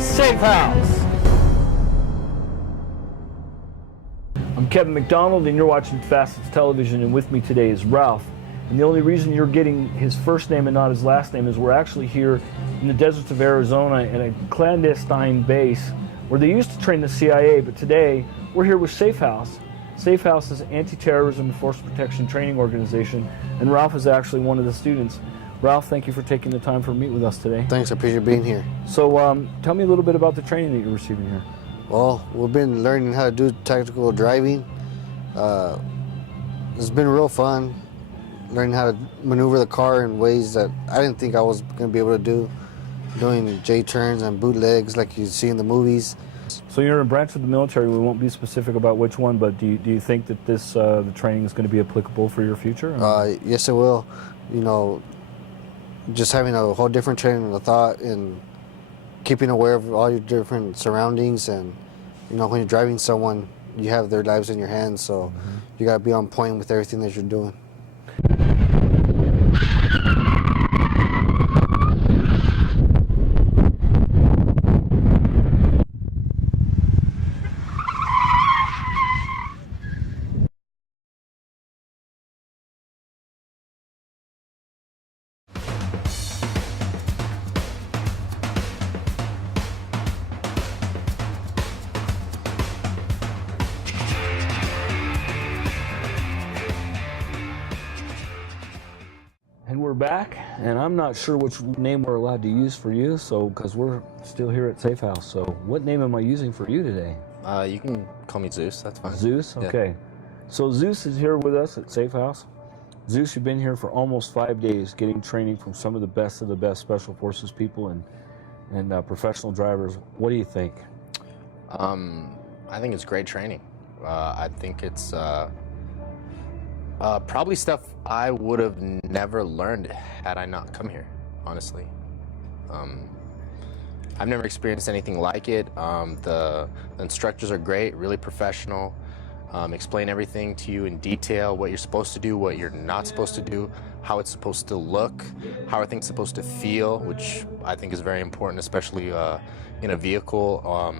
Safe House. I'm Kevin McDonald and you're watching Facets Television, and with me today is Ralph. And the only reason you're getting his first name and not his last name is we're actually here in the deserts of Arizona in a clandestine base where they used to train the CIA, but today we're here with SAFEHOUSE. SAFEHOUSE is an anti-terrorism and force protection training organization, and Ralph is actually one of the students. Ralph, thank you for taking the time to meet with us today. Thanks, I appreciate being here. So tell me a little bit about the training that you're receiving here. Well, we've been learning how to do tactical driving. It's been real fun, learning how to maneuver the car in ways that I didn't think I was going to be able to do, doing J-turns and bootlegs like you see in the movies. So you're in a branch of the military. We won't be specific about which one, but do you think that this the training is going to be applicable for your future? Yes, it will. You know, just having a whole different training of thought and keeping aware of all your different surroundings, and you know, when you're driving someone, you have their lives in your hands, so you got to be on point with everything that you're doing. And we're back, and I'm not sure which name we're allowed to use for you, so because we're still here at SAFEHOUSE. So what name am I using for you today? You can call me Zeus, that's fine. Zeus? Okay. Yeah. So Zeus is here with us at SAFEHOUSE. Zeus, you've been here for almost 5 days getting training from some of the best Special Forces people and professional drivers. What do you think? I think it's great training. I think it's probably stuff I would have never learned had I not come here, honestly. I've never experienced anything like it. The instructors are great, really professional, explain everything to you in detail, what you're supposed to do, what you're not supposed to do, how it's supposed to look, how are things supposed to feel, which I think is very important, especially in a vehicle.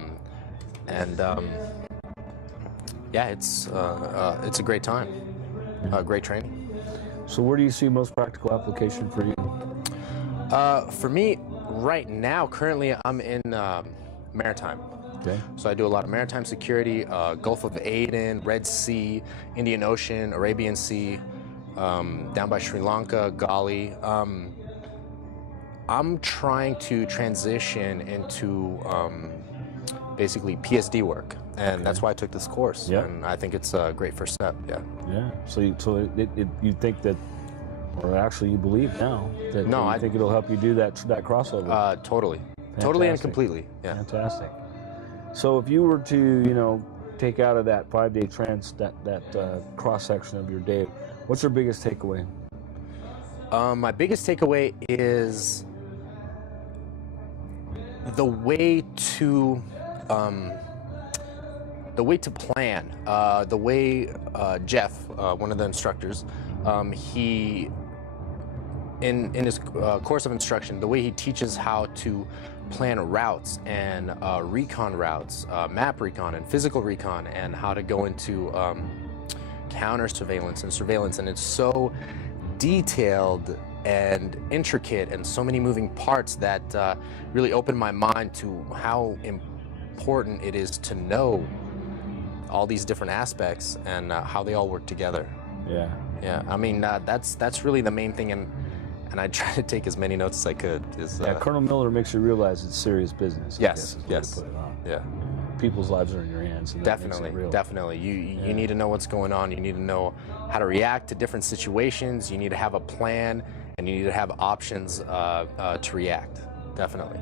Yeah, it's a great time. Great training. So where do you see most practical application for you? For me, right now, currently, I'm in maritime. Okay. So I do a lot of maritime security, Gulf of Aden, Red Sea, Indian Ocean, Arabian Sea, down by Sri Lanka, Gali. I'm trying to transition into basically PSD work. And that's why I took this course, and I think it's a great first step. Yeah. So you think that, or actually you believe now that I think it'll help you do that crossover. Totally, Fantastic. Totally and completely. Yeah. Fantastic. So if you were to take out of that 5-day trance that cross section of your day, what's your biggest takeaway? My biggest takeaway is The way to plan, the way Jeff, one of the instructors, he in his course of instruction, the way he teaches how to plan routes and recon routes, map recon and physical recon, and how to go into counter surveillance and surveillance, and it's so detailed and intricate and so many moving parts that really opened my mind to how important it is to know all these different aspects and how they all work together. Yeah, I mean, that's really the main thing, and I try to take as many notes as I could. Colonel Miller makes you realize it's serious business. Yes, I guess, is the way to put it on. yeah. People's lives are in your hands. And that makes it real. Definitely. You need to know what's going on. You need to know how to react to different situations. You need to have a plan, and you need to have options to react. Definitely.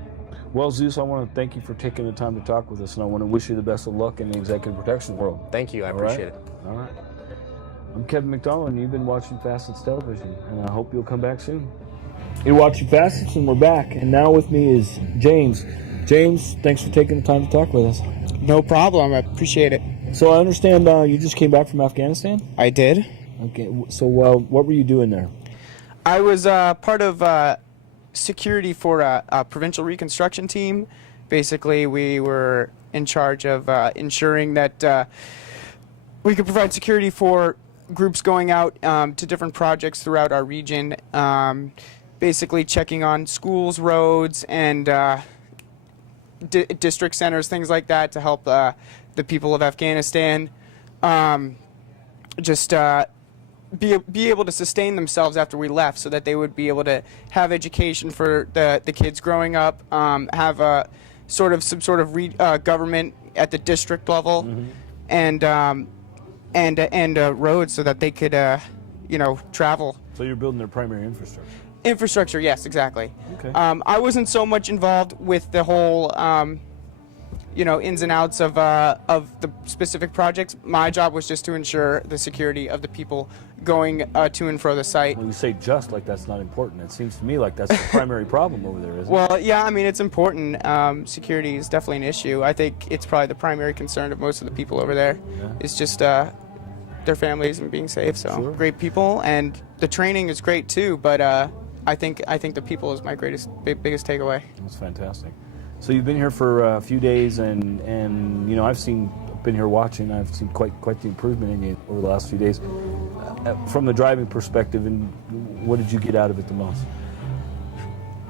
Well, Zeus, I want to thank you for taking the time to talk with us, and I want to wish you the best of luck in the executive protection world. Thank you. I appreciate it. All right. I'm Kevin McDonald, and you've been watching Facets Television, and I hope you'll come back soon. You're watching Facets, and we're back. And now with me is James. James, thanks for taking the time to talk with us. No problem. I appreciate it. So I understand you just came back from Afghanistan? I did. Okay. So what were you doing there? I was part of security for a provincial reconstruction team. Basically, we were in charge of ensuring that we could provide security for groups going out to different projects throughout our region. Basically checking on schools, roads, and district centers, things like that, to help the people of Afghanistan just be able to sustain themselves after we left, so that they would be able to have education for the kids growing up, have some sort of government at the district level, mm-hmm. and roads so that they could travel. So you're building their primary infrastructure. Infrastructure, yes, exactly. Okay. I wasn't so much involved with the whole, ins and outs of the specific projects. My job was just to ensure the security of the people going to and fro the site. When you say just, like that's not important, it seems to me like that's the primary problem over there, isn't it? Well, yeah, I mean, it's important. Security is definitely an issue. I think it's probably the primary concern of most of the people over there. Yeah. It's just their families and being safe. So sure. Great people, and the training is great too, but I think the people is my biggest takeaway. That's fantastic. So you've been here for a few days, and I've been here watching. I've seen quite the improvement in you over the last few days. From the driving perspective, and what did you get out of it the most?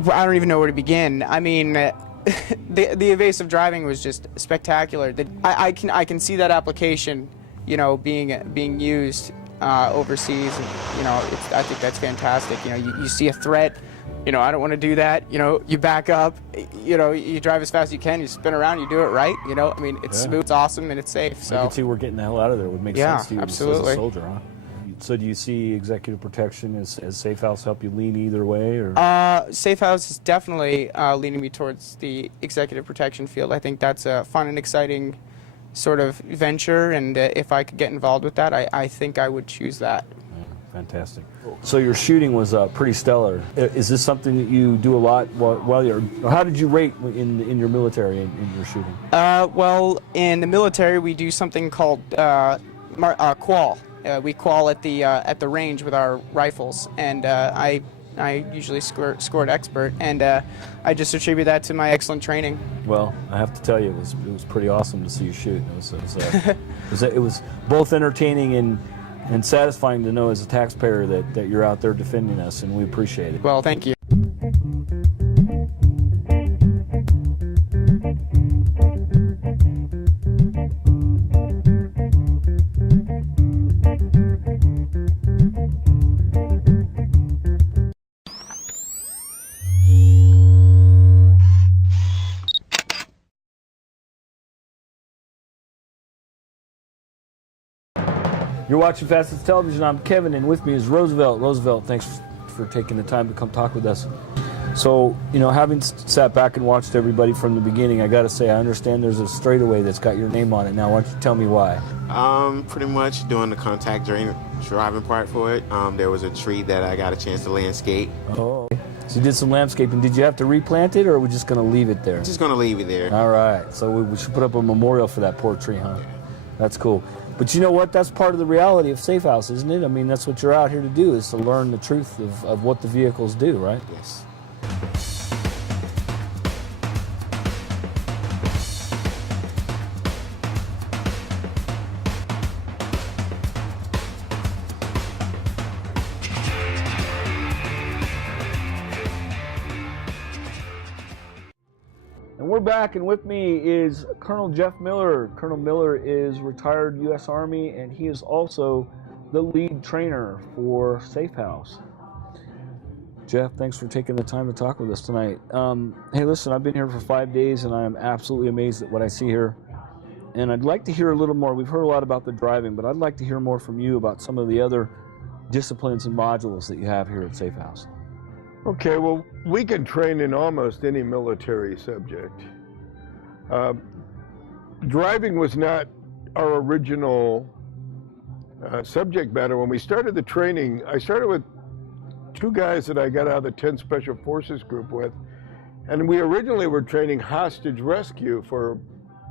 Well, I don't even know where to begin. I mean, the evasive driving was just spectacular. I can see that application, being used overseas. I think that's fantastic. You see a threat. I don't want to do that. You back up. You drive as fast as you can. You spin around. You do it right. I mean, it's smooth, it's awesome, and it's safe. So I can see we're getting the hell out of there. It would make sense to you absolutely. As a soldier, huh? So do you see executive protection as SAFEHOUSE help you lean either way, or? SAFEHOUSE is definitely leaning me towards the executive protection field. I think that's a fun and exciting sort of venture, and if I could get involved with that, I think I would choose that. Fantastic. So your shooting was pretty stellar. Is this something that you do a lot while you're? Or how did you rate in your military in your shooting? Well, in the military, we do something called qual. We qual at the range with our rifles, and I usually scored expert, and I just attribute that to my excellent training. Well, I have to tell you, it was pretty awesome to see you shoot. It was both entertaining and satisfying to know as a taxpayer that you're out there defending us, and we appreciate it. Well, thank you. You're watching Facets Television. I'm Kevin, and with me is Roosevelt. Roosevelt, thanks for taking the time to come talk with us. So, having sat back and watched everybody from the beginning, I got to say, I understand there's a straightaway that's got your name on it. Now, why don't you tell me why? Pretty much doing the contact driving part for it. There was a tree that I got a chance to landscape. Oh. So you did some landscaping. Did you have to replant it, or are we just going to leave it there? Just gonna leave it there. All right. So we should put up a memorial for that poor tree, huh? That's cool. But you know what? That's part of the reality of Safe House, isn't it? I mean, that's what you're out here to do, is to learn the truth of what the vehicles do, right? Yes. And we're back, and with me is Colonel Jeff Miller. Colonel Miller is retired U.S. Army, and he is also the lead trainer for Safe House. Jeff, thanks for taking the time to talk with us tonight. Hey, listen, I've been here for 5 days, and I am absolutely amazed at what I see here. And I'd like to hear a little more. We've heard a lot about the driving, but I'd like to hear more from you about some of the other disciplines and modules that you have here at Safe House. Okay, well, we can train in almost any military subject. Driving was not our original subject matter. When we started the training, I started with 2 guys that I got out of the 10th Special Forces group with, and we originally were training hostage rescue for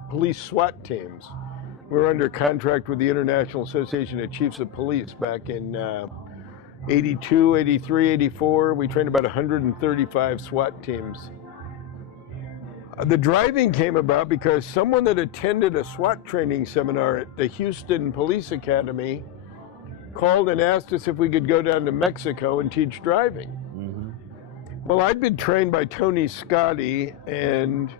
police SWAT teams. We were under contract with the International Association of Chiefs of Police back in 82, 83, 84. We trained about 135 SWAT teams. The driving came about because someone that attended a SWAT training seminar at the Houston Police Academy called and asked us if we could go down to Mexico and teach driving. Mm-hmm. Well, I'd been trained by Tony Scotti, and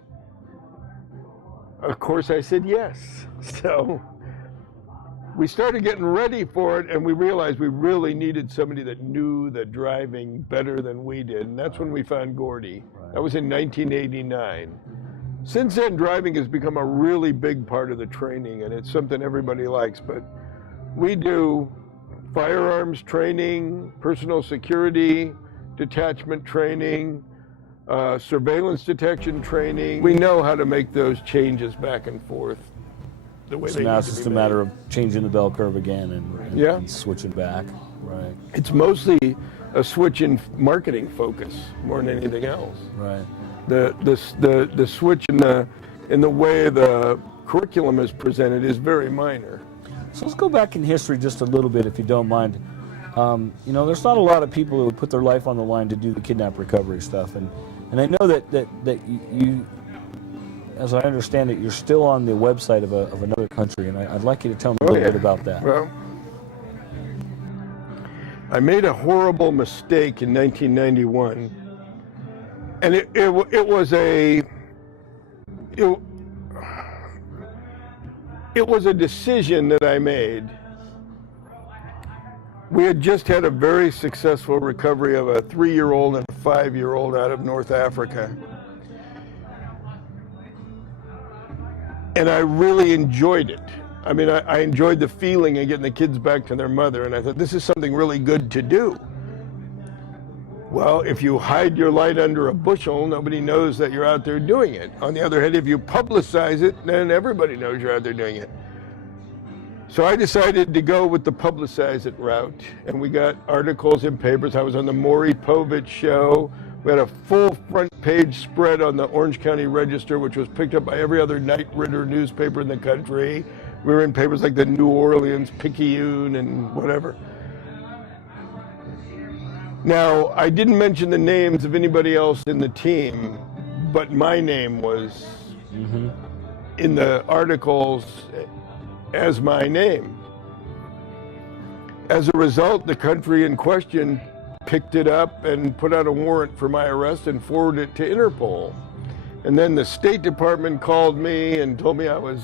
of course I said yes. So we started getting ready for it, and we realized we really needed somebody that knew the driving better than we did, and that's when we found Gordy. That was in 1989. Since then, driving has become a really big part of the training, and it's something everybody likes, but we do firearms training, personal security, detachment training, surveillance detection training. We know how to make those changes back and forth the way So they now need it's to just be a made. matter of changing the bell curve again and Yeah. and switching back. Right, It's mostly a switch in marketing focus more than anything else. right. The switch in the way the curriculum is presented is very minor. So let's go back in history just a little bit, if you don't mind. You know, there's not a lot of people who would put their life on the line to do the kidnap recovery stuff, and I know that you, as I understand it, you're still on the website of another country, and I'd like you to tell me a little bit about that. Well, I made a horrible mistake in 1991, and it was a decision that I made. We had just had a very successful recovery of a 3-year-old and a 5-year-old out of North Africa. And I really enjoyed it. I mean, I enjoyed the feeling of getting the kids back to their mother, and I thought, this is something really good to do. Well, if you hide your light under a bushel, nobody knows that you're out there doing it. On the other hand, if you publicize it, then everybody knows you're out there doing it. So I decided to go with the publicize it route, and we got articles in papers. I was on the Maury Povich show. We had a full front page spread on the Orange County Register, which was picked up by every other Knight Ridder newspaper in the country. We were in papers like the New Orleans Picayune and whatever. Now, I didn't mention the names of anybody else in the team, but my name was in the articles as my name. As a result, the country in question picked it up and put out a warrant for my arrest and forwarded it to Interpol. And then the State Department called me and told me I was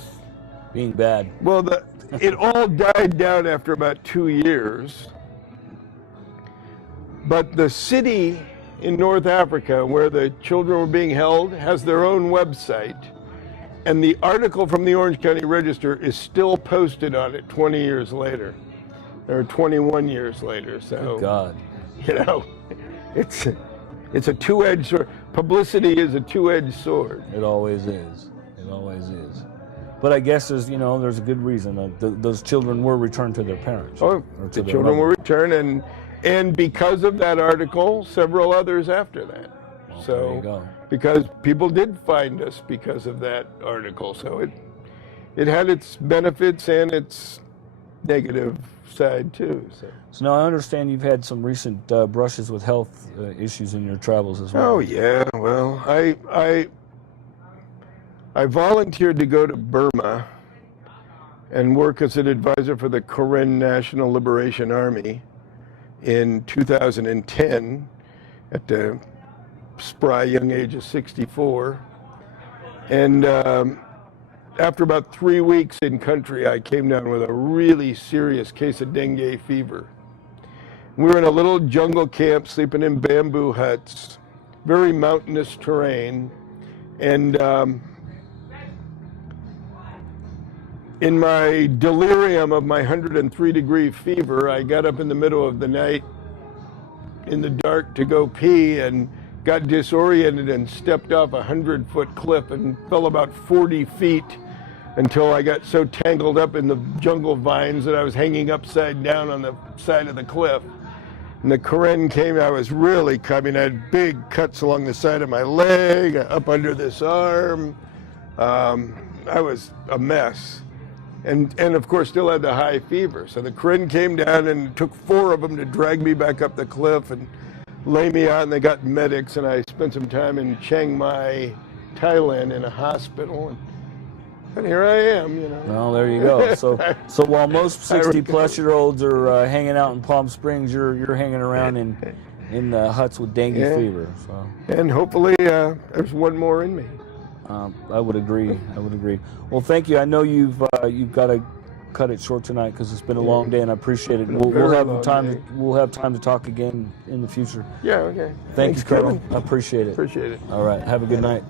Being bad. well, it all died down after about 2 years. But the city in North Africa where the children were being held has their own website. And the article from the Orange County Register is still posted on it 20 years later, or 21 years later. So, Good God. you know, it's a two-edged sword. Publicity is a two-edged sword. It always is. It always is. But I guess there's a good reason. Those children were returned to their parents. Oh, or to the their children mother. were returned, and and because of that article, several others after that. Well, So, there you go. because people did find us because of that article, so it had its benefits and its negative side too. So now I understand you've had some recent brushes with health issues in your travels as well. Oh yeah, well, I volunteered to go to Burma and work as an advisor for the Karen National Liberation Army in 2010 at the spry young age of 64. And after about 3 weeks in country, I came down with a really serious case of dengue fever. We were in a little jungle camp, sleeping in bamboo huts, very mountainous terrain, and in my delirium of my 103-degree fever, I got up in the middle of the night in the dark to go pee and got disoriented and stepped off a 100-foot cliff and fell about 40 feet until I got so tangled up in the jungle vines that I was hanging upside down on the side of the cliff. And the Karen came, I was really coming. I had big cuts along the side of my leg, up under this arm. I was a mess. And of course still had the high fever. So the Karen came down and it took 4 of them to drag me back up the cliff and lay me out, and they got medics, and I spent some time in Chiang Mai, Thailand in a hospital. And here I am, you know. Well, there you go. So while most 60-plus-year-olds are hanging out in Palm Springs, you're hanging around in huts with dengue fever. So. And hopefully there's one more in me. I would agree. Well, thank you. I know you've got to cut it short tonight because it's been a long day, and I appreciate it. We'll have time to talk again in the future. Yeah. Okay. Thanks, Colonel. Kevin. I appreciate it. Appreciate it. All right. Have a good night.